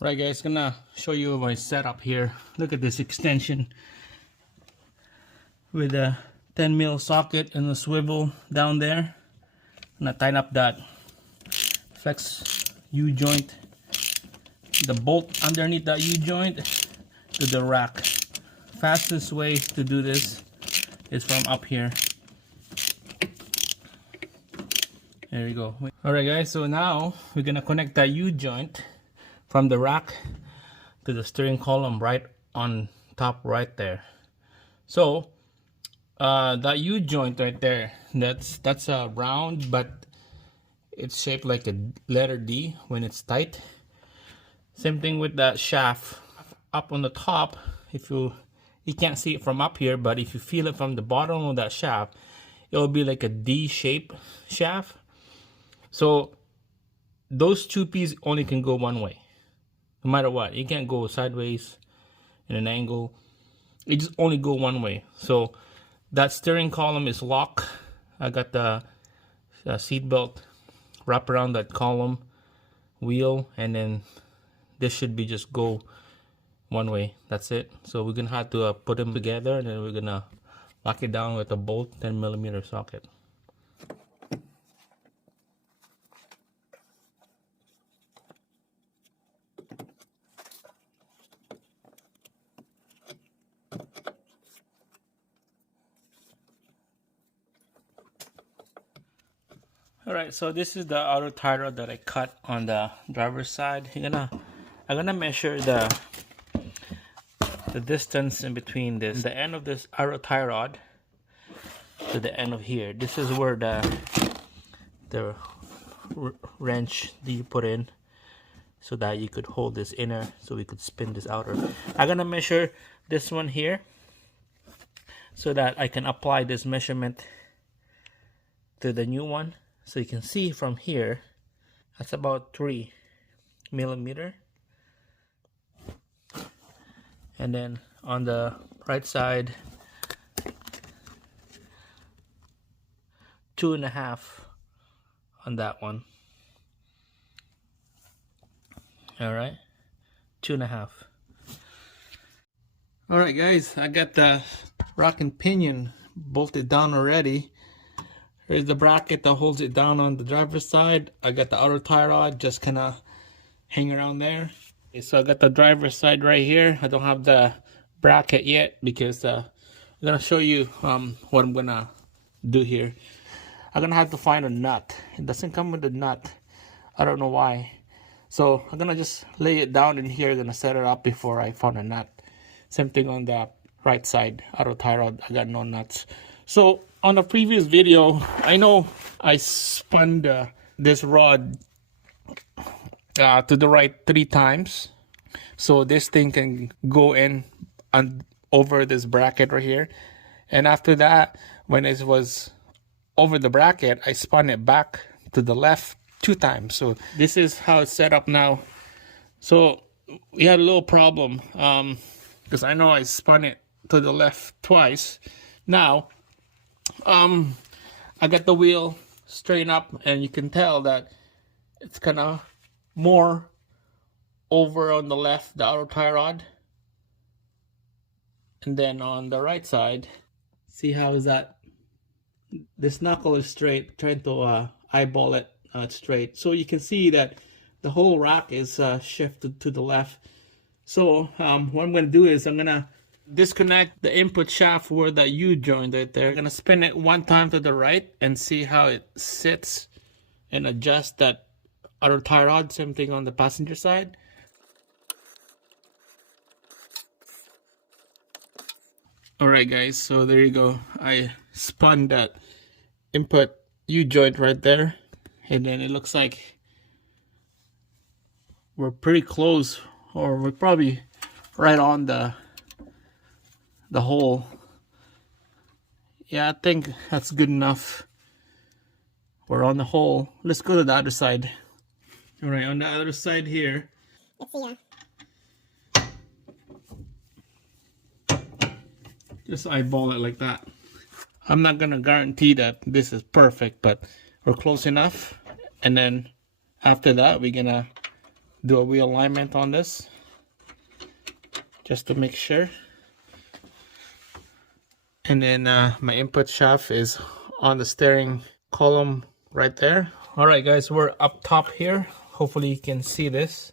Right guys, gonna show you my setup here. Look at this extension with a 10mm socket and a swivel down there. I'm gonna tighten up that flex U-joint, the bolt underneath that U-joint to the rack. Fastest way to do this is from up here. There you go. Alright guys, so now we're gonna connect that U-joint from the rack to the steering column right on top right there. So that U-joint right there, that's a round, but it's shaped like a letter D when it's tight. Same thing with that shaft up on the top. If you can't see it from up here, but if you feel it from the bottom of that shaft, it'll be like a D-shaped shaft. So those two pieces only can go one way, no matter what. You can't go sideways in an angle. It just only go one way. So that steering column is locked. I got the seat belt wrap around that column wheel, and then this should be just go one way. That's it. So we're gonna have to put them together, and then we're gonna lock it down with a bolt 10mm socket. Alright, so this is the outer tie rod that I cut on the driver's side. I'm gonna measure the distance in between this, the end of this outer tie rod to the end of here. This is where the wrench that you put in so that you could hold this inner, so we could spin this outer. I'm gonna measure this one here so that I can apply this measurement to the new one. So you can see from here, that's about 3mm. And then on the right side, 2.5 on that one. Alright, 2.5. Alright guys, I got the rack and pinion bolted down already. Here's the bracket that holds it down on the driver's side. I got the outer tie rod just kind of hang around there. Okay, so I got the driver's side right here. I don't have the bracket yet because I'm gonna show you what I'm gonna do here. I'm gonna have to find a nut. It doesn't come with a nut. I don't know why. So I'm gonna just lay it down in here. Gonna set it up before I find a nut. Same thing on the right side, outer tie rod. I got no nuts. So on the previous video, I know I spun this rod to the right 3 times, so this thing can go in and over this bracket right here. And after that, when it was over the bracket, I spun it back to the left 2 times. So this is how it's set up now. So we had a little problem because I know I spun it to the left twice. Now I got the wheel straightened up, and you can tell that it's kind of more over on the left, the outer tie rod, and then on the right side, see how is that this knuckle is straight. Trying to eyeball it straight, so you can see that the whole rack is shifted to the left. So what I'm going to do is I'm going to disconnect the input shaft where that U-joint right there. I'm gonna spin it 1 time to the right and see how it sits, and adjust that outer tie rod. Same thing on the passenger side. Alright guys, so there you go. I spun that input U-joint right there, and then it looks like we're pretty close, or we're probably right on the hole. Yeah, I think that's good enough. We're on the hole. Let's go to the other side. All right, on the other side here. Let's see. Just eyeball it like that. I'm not gonna guarantee that this is perfect, but we're close enough. And then after that, we're gonna do a realignment on this just to make sure. And then my input shaft is on the steering column right there. All right guys, we're up top here. Hopefully you can see this.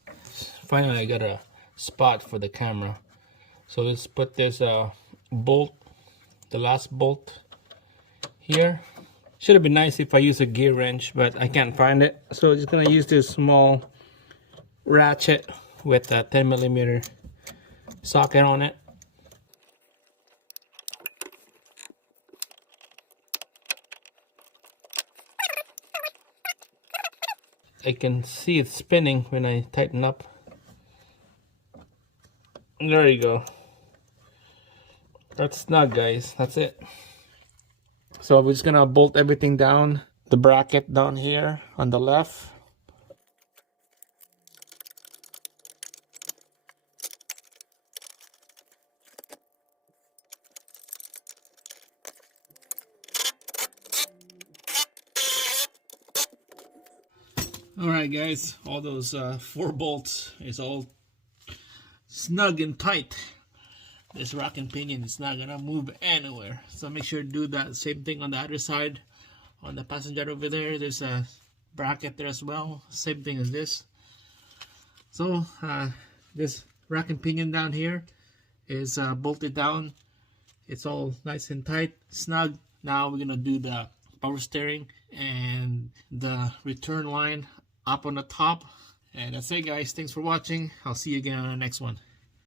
Finally I got a spot for the camera. So let's put this bolt, the last bolt here. Should have been nice if I use a gear wrench, but I can't find it. So I'm just gonna use this small ratchet with a 10mm socket on it. I can see it spinning when I tighten up. There you go. That's snug, guys. That's it. So we're just gonna bolt everything down. The bracket down here on the left. Alright guys, all those 4 bolts is all snug and tight. This rack and pinion is not gonna move anywhere. So make sure to do that same thing on the other side. On the passenger over there, there's a bracket there as well. Same thing as this. So this rack and pinion down here is bolted down. It's all nice and tight, snug. Now we're gonna do the power steering and the return line up on the top. And that's it guys, thanks for watching. I'll see you again on the next one.